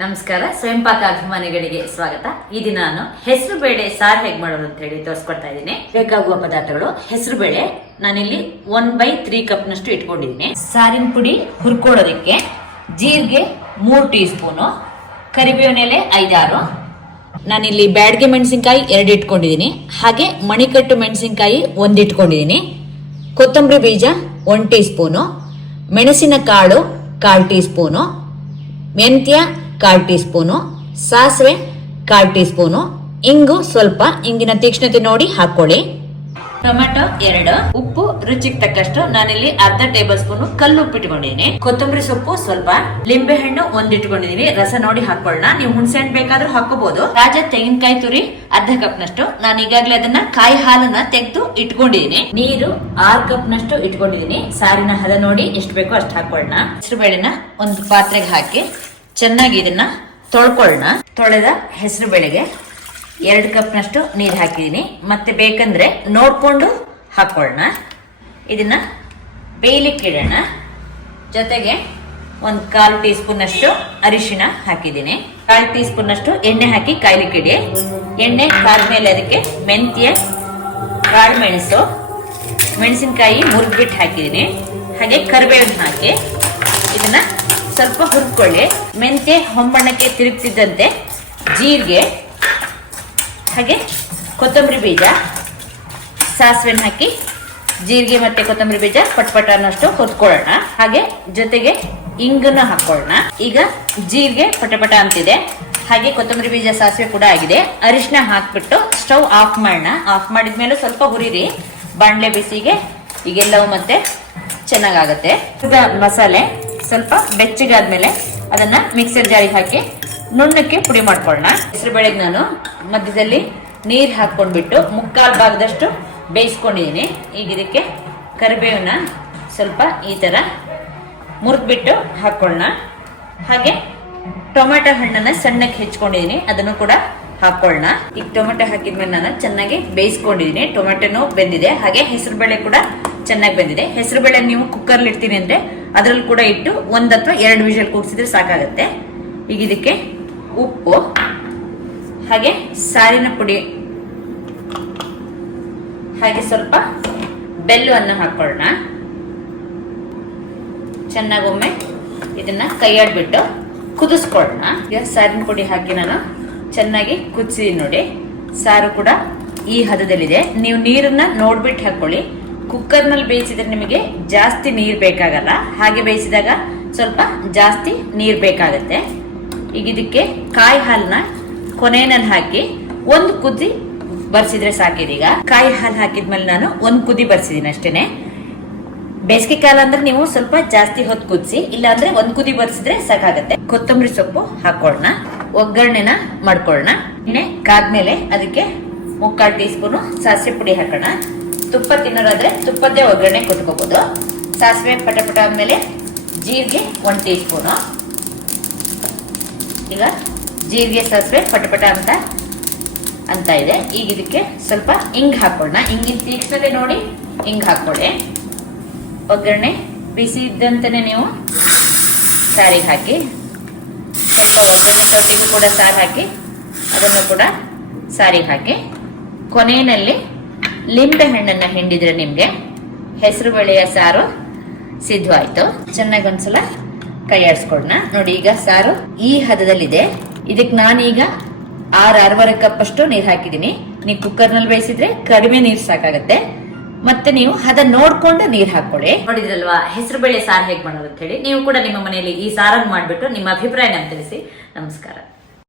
ನಮಸ್ಕಾರ. ಸ್ವಯಂ ಪಾಕ ಅಭಿಮಾನಿಗಳಿಗೆ ಸ್ವಾಗತ. ಈ ದಿನ ನಾನು ಹೆಸರು ಬೇಳೆ ಸಾರು ಹೇಗೆ ಮಾಡೋದು ಅಂತ ಹೇಳಿ ತೋರಿಸ್ಕೊಡ್ತಾ ಇದ್ದೀನಿ. ಬೇಕಾಗುವ ಪದಾರ್ಥಗಳು: ಹೆಸರು ಬೇಳೆ ನಾನಿಲ್ಲಿ 1/3 ಕಪ್ ನಷ್ಟು ಇಟ್ಕೊಂಡಿದ್ದೀನಿ. ಸಾರಿನ ಪುಡಿ ಹುರ್ಕೊಳ್ಳೋದಕ್ಕೆ ಜೀರಿಗೆ 3 ಟೀ ಸ್ಪೂನು, ಕರಿಬೇವಿನ ಎಲೆ 5-6, ನಾನಿಲ್ಲಿ ಬ್ಯಾಡಗೆ ಮೆಣಸಿನ್ಕಾಯಿ 2 ಇಟ್ಕೊಂಡಿದ್ದೀನಿ. ಹಾಗೆ ಮಣಿಕಟ್ಟು ಮೆಣಸಿನ್ಕಾಯಿ 1 ಇಟ್ಕೊಂಡಿದ್ದೀನಿ. ಕೊತ್ತಂಬರಿ ಬೀಜ 1 ಟೀ ಸ್ಪೂನು, ಮೆಣಸಿನ ಕಾಳು 1/4 ಟೀ ಸ್ಪೂನು, ಮೆಂತ್ಯ 1/4 ಟೀ ಸ್ಪೂನು, ಸಾಸಿವೆ 1/4 ಟೀ ಸ್ಪೂನು, ಇಂಗು ಸ್ವಲ್ಪ, ಇಂಗಿನ ತೀಕ್ಷ್ಣತೆ ನೋಡಿ ಹಾಕೊಳ್ಳಿ. ಟೊಮೆಟೊ 2, ಉಪ್ಪು ರುಚಿಗೆ ತಕ್ಕಷ್ಟು, ನಾನಿಲ್ಲಿ ಅರ್ಧ ಟೇಬಲ್ ಸ್ಪೂನ್ ಕಲ್ಲು ಉಪ್ಪು ಇಟ್ಕೊಂಡಿದ್ದೀನಿ. ಕೊತ್ತಂಬರಿ ಸೊಪ್ಪು ಸ್ವಲ್ಪ, ಲಿಂಬೆ ಹಣ್ಣು 1 ಇಟ್ಕೊಂಡಿದ್ದೀನಿ. ರಸ ನೋಡಿ ಹಾಕೊಳ್ಳೋಣ. ನೀವು ಹುಣಸೆ ಹಣ್ಣು ಬೇಕಾದ್ರೂ ಹಾಕೋಬಹುದು. ತಾಜಾ ತೆಂಗಿನಕಾಯಿ ತುರಿ ಅರ್ಧ ಕಪ್ ನಷ್ಟು, ನಾನು ಈಗಾಗಲೇ ಅದನ್ನ ಕಾಯಿ ಹಾಲನ್ನ ತೆಗೆದು ಇಟ್ಕೊಂಡಿದ್ದೀನಿ. ನೀರು 6 ಕಪ್ ನಷ್ಟು ಇಟ್ಕೊಂಡಿದ್ದೀನಿ. ಸಾರಿನ ಹದ ನೋಡಿ ಎಷ್ಟು ಬೇಕೋ ಅಷ್ಟು ಹಾಕೊಳ್ಳೋಣ. ಹೆಸರು ಬೇಳೆನ ಒಂದು ಪಾತ್ರೆಗೆ ಹಾಕಿ ಚೆನ್ನಾಗಿ ಇದನ್ನ ತೊಳ್ಕೊಳ್ಳೋಣ. ತೊಳೆದ ಹೆಸರು ಬೇಳೆಗೆ 2 ಕಪ್ ನಷ್ಟು ನೀರು ಹಾಕಿದೀನಿ. ಮತ್ತೆ ಬೇಕಂದ್ರೆ ನೋಡ್ಕೊಂಡು ಹಾಕೊಳ್ಳೋಣ. ಇದನ್ನ ಬೇಯಲಿಕ್ಕೆ ಇಡೋಣ. ಜೊತೆಗೆ 1/4 ಟೀ ಸ್ಪೂನ್ ಅಷ್ಟು ಅರಿಶಿಣ ಹಾಕಿದ್ದೀನಿ. 1/4 ಟೀ ಸ್ಪೂನ್ ಅಷ್ಟು ಎಣ್ಣೆ ಹಾಕಿ ಕಾಯ್ಲಿಕ್ಕೆ ಇಡಿ. ಎಣ್ಣೆ ಕಾದ್ಮೇಲೆ ಅದಕ್ಕೆ ಮೆಂತ್ಯ, ಕಾಳು ಮೆಣಸು, ಮೆಣಸಿನಕಾಯಿ ಮುರಿದ್ಬಿಟ್ಟು ಹಾಕಿದ್ದೀನಿ. ಹಾಗೆ ಕರಿಬೇವಿನ ಹಾಕಿ ಇದನ್ನ ಸ್ವಲ್ಪ ಹುರ್ಕೊಳ್ಳಿ. ಮೆಂತ್ಯ ಹೊಂಬಣ್ಣಕ್ಕೆ ತಿರುಗ್ತಿದ್ದಂತೆ ಜೀರಿಗೆ ಹಾಗೆ ಕೊತ್ತಂಬರಿ ಬೀಜ, ಸಾಸಿವೆನ ಹಾಕಿ ಜೀರಿಗೆ ಮತ್ತೆ ಕೊತ್ತಂಬರಿ ಬೀಜ ಪಟ್ಪಟ ಅನ್ನೋಷ್ಟು ಹುರ್ಕೊಳ್ಳೋಣ. ಹಾಗೆ ಜೊತೆಗೆ ಇಂಗನ್ನ ಹಾಕೊಳ್ಳೋಣ. ಈಗ ಜೀರಿಗೆ ಪಟಪಟ ಅಂತಿದೆ. ಹಾಗೆ ಕೊತ್ತಂಬರಿ ಬೀಜ ಸಾಸಿವೆ ಕೂಡ ಆಗಿದೆ. ಅರಿಶಿನ ಹಾಕ್ಬಿಟ್ಟು ಸ್ಟವ್ ಆಫ್ ಮಾಡೋಣ. ಆಫ್ ಮಾಡಿದ್ಮೇಲೆ ಸ್ವಲ್ಪ ಹುರಿರಿ. ಬಾಣಲೆ ಬಿಸಿಗೆ ಈಗೆಲ್ಲವೂ ಮತ್ತೆ ಚೆನ್ನಾಗಾಗತ್ತೆ. ಮಸಾಲೆ ಸ್ವಲ್ಪ ಬೆಚ್ಚಗಾದ್ಮೇಲೆ ಅದನ್ನ ಮಿಕ್ಸರ್ ಜಾರಿಗೆ ಹಾಕಿ ನುಣ್ಣಕ್ಕೆ ಪುಡಿ ಮಾಡ್ಕೊಳ್ಳೋಣ. ಹೆಸರು ಬೇಳೆಗೆ ನಾನು ಮಧ್ಯದಲ್ಲಿ ನೀರು ಹಾಕೊಂಡ್ಬಿಟ್ಟು 3/4 ಭಾಗದಷ್ಟು ಬೇಯಿಸ್ಕೊಂಡಿದ್ದೀನಿ. ಈಗ ಇದಕ್ಕೆ ಕರಿಬೇವನ್ನ ಸ್ವಲ್ಪ ಈ ತರ ಮುರಿದ್ಬಿಟ್ಟು ಹಾಕೊಳ್ಳೋಣ. ಹಾಗೆ ಟೊಮೆಟೊ ಹಣ್ಣನ್ನ ಸಣ್ಣಕ್ಕೆ ಹೆಚ್ಕೊಂಡಿದ್ದೀನಿ, ಅದನ್ನು ಕೂಡ ಹಾಕೊಳ್ಳೋಣ. ಈಗ ಟೊಮೆಟೊ ಹಾಕಿದ್ಮೇಲೆ ನಾನು ಚೆನ್ನಾಗಿ ಬೇಯಿಸ್ಕೊಂಡಿದ್ದೀನಿ. ಟೊಮೆಟೊನು ಬೆಂದಿದೆ, ಹಾಗೆ ಹೆಸರು ಬೇಳೆ ಕೂಡ ಚೆನ್ನಾಗಿ ಬೆಂದಿದೆ. ಹೆಸರು ಬೇಳೆ ನೀವು ಕುಕ್ಕರ್ಲಿ ಇಡ್ತೀನಿ ಅಂದ್ರೆ ಅದ್ರಲ್ಲಿ ಕೂಡ ಇಟ್ಟು 1 ಅಥವಾ 2 ವಿಷಲ್ ಕೂಗಿಸಿದ್ರೆ ಸಾಕಾಗತ್ತೆ. ಈಗ ಇದಕ್ಕೆ ಉಪ್ಪು ಹಾಗೆ ಸಾರಿನ ಪುಡಿ ಹಾಗೆ ಸ್ವಲ್ಪ ಬೆಲ್ಲವನ್ನು ಹಾಕೊಳ್ಳೋಣ. ಚೆನ್ನಾಗೊಮ್ಮೆ ಇದನ್ನ ಕೈಯಾಡ್ಬಿಟ್ಟು ಕುದಿಸ್ಕೊಳ್ಳೋಣ. ಈಗ ಸಾರಿನ ಪುಡಿ ಹಾಕಿ ನಾನು ಚೆನ್ನಾಗಿ ಕುದಿಸಿದೀನಿ ನೋಡಿ. ಸಾರು ಕೂಡ ಈ ಹದದಲ್ಲಿದೆ. ನೀವು ನೀರನ್ನ ನೋಡ್ಬಿಟ್ಟು ಹಾಕೊಳ್ಳಿ. ಕುಕ್ಕರ್ನಲ್ಲಿ ಬೇಯಿಸಿದ್ರೆ ನಿಮಗೆ ಜಾಸ್ತಿ ನೀರು ಬೇಕಾಗಲ್ಲ. ಹಾಗೆ ಬೇಯಿಸಿದಾಗ ಸ್ವಲ್ಪ ಜಾಸ್ತಿ ನೀರು ಬೇಕಾಗತ್ತೆ. ಈಗ ಇದಕ್ಕೆ ಕಾಯಿ ಹಾಲನ್ನ ಕೊನೆಯಲ್ಲಿ ಹಾಕಿ 1 ಕುದಿ ಬರ್ಸಿದ್ರೆ ಸಾಕಿದೀಗ. ಕಾಯಿ ಹಾಲು ಹಾಕಿದ್ಮೇಲೆ ನಾನು 1 ಕುದಿ ಬರ್ಸಿದೀನಿ ಅಷ್ಟೇನೆ. ಬೇಸಿಗೆ ಕಾಲ ಅಂದ್ರೆ ನೀವು ಸ್ವಲ್ಪ ಜಾಸ್ತಿ ಹೊತ್ತು ಕುದಿಸಿ, ಇಲ್ಲ ಅಂದ್ರೆ 1 ಕುದಿ ಬರ್ಸಿದ್ರೆ ಸಾಕಾಗತ್ತೆ. ಕೊತ್ತಂಬರಿ ಸೊಪ್ಪು ಹಾಕೊಳ್ಳೋಣ. ಒಗ್ಗರಣೆನ ಮಾಡ್ಕೊಳ್ಳೋಣ. ಎಣ್ಣೆ ಕಾದ್ಮೇಲೆ ಅದಕ್ಕೆ 3/4 ಟೀ ಸ್ಪೂನು ಸಾಸಿವೆ ಪುಡಿ ಹಾಕೋಣ. ತುಪ್ಪ ತಿನ್ನೋದಾದ್ರೆ ತುಪ್ಪದ್ದೇ ಒಗ್ಗರಣೆ ಕೊಟ್ಕೋಬಹುದು. ಸಾಸಿವೆ ಪಟಪಟ ಆದ್ಮೇಲೆ ಜೀರಿಗೆ 1 ಟೀ ಸ್ಪೂನು. ಈಗ ಜೀರಿಗೆ ಸಾಸಿವೆ ಪಟಪಟ ಅಂತ ಇದೆ. ಈಗ ಇದಕ್ಕೆ ಸ್ವಲ್ಪ ಇಂಗ್ ಹಾಕೊಳ್ಳೋಣ. ಇಂಗಿನ ತೀಕ್ಷ್ಣತೆ ನೋಡಿ ಇಂಗ್ ಹಾಕೊಳ್ಳಿ. ಒಗ್ಗರಣೆ ಬಿಸಿ ಇದ್ದಂತೆನೆ ನೀವು ಸಾರಿಗೆ ಹಾಕಿ, ಸ್ವಲ್ಪ ಒಗ್ಗರಣೆ ತೊಟ್ಟಿಗೂ ಕೂಡ ಸಾರು ಹಾಕಿ, ಅದನ್ನು ಕೂಡ ಸಾರಿಗೆ ಹಾಕಿ, ಕೊನೆಯಲ್ಲಿ ಲಿಂಬೆ ಹಣ್ಣನ್ನ ಹಿಂಡಿದ್ರೆ ನಿಮ್ಗೆ ಹೆಸರು ಬೇಳೆಯ ಸಾರು ಸಿದ್ಧವಾಯ್ತು. ಚೆನ್ನಾಗಿ ಒಂದ್ಸಲ ಕೈ ಆಡಿಸ್ಕೊಳ್ಳೋಣ. ನೋಡಿ ಈಗ ಸಾರು ಈ ಹದದಲ್ಲಿದೆ. ಇದಕ್ಕೆ ನಾನೀಗ 6-6.5 ಕಪ್ ಅಷ್ಟು ನೀರು ಹಾಕಿದೀನಿ. ನೀವು ಕುಕ್ಕರ್ ನಲ್ಲಿ ಬೇಯಿಸಿದ್ರೆ ಕಡಿಮೆ ನೀರು ಸಾಕಾಗತ್ತೆ. ಮತ್ತೆ ನೀವು ಹದ ನೋಡ್ಕೊಂಡು ನೀರು ಹಾಕೊಳ್ಳಿ. ನೋಡಿದ್ರಲ್ವಾ ಹೆಸರು ಬೇಳೆ ಸಾರು ಹೇಗೆ ಮಾಡೋದು ಅಂತ ಹೇಳಿ. ನೀವು ಕೂಡ ನಿಮ್ಮ ಮನೆಯಲ್ಲಿ ಈ ಸಾರನ್ನು ಮಾಡ್ಬಿಟ್ಟು ನಿಮ್ಮ ಅಭಿಪ್ರಾಯ ತಿಳಿಸಿ. ನಮಸ್ಕಾರ.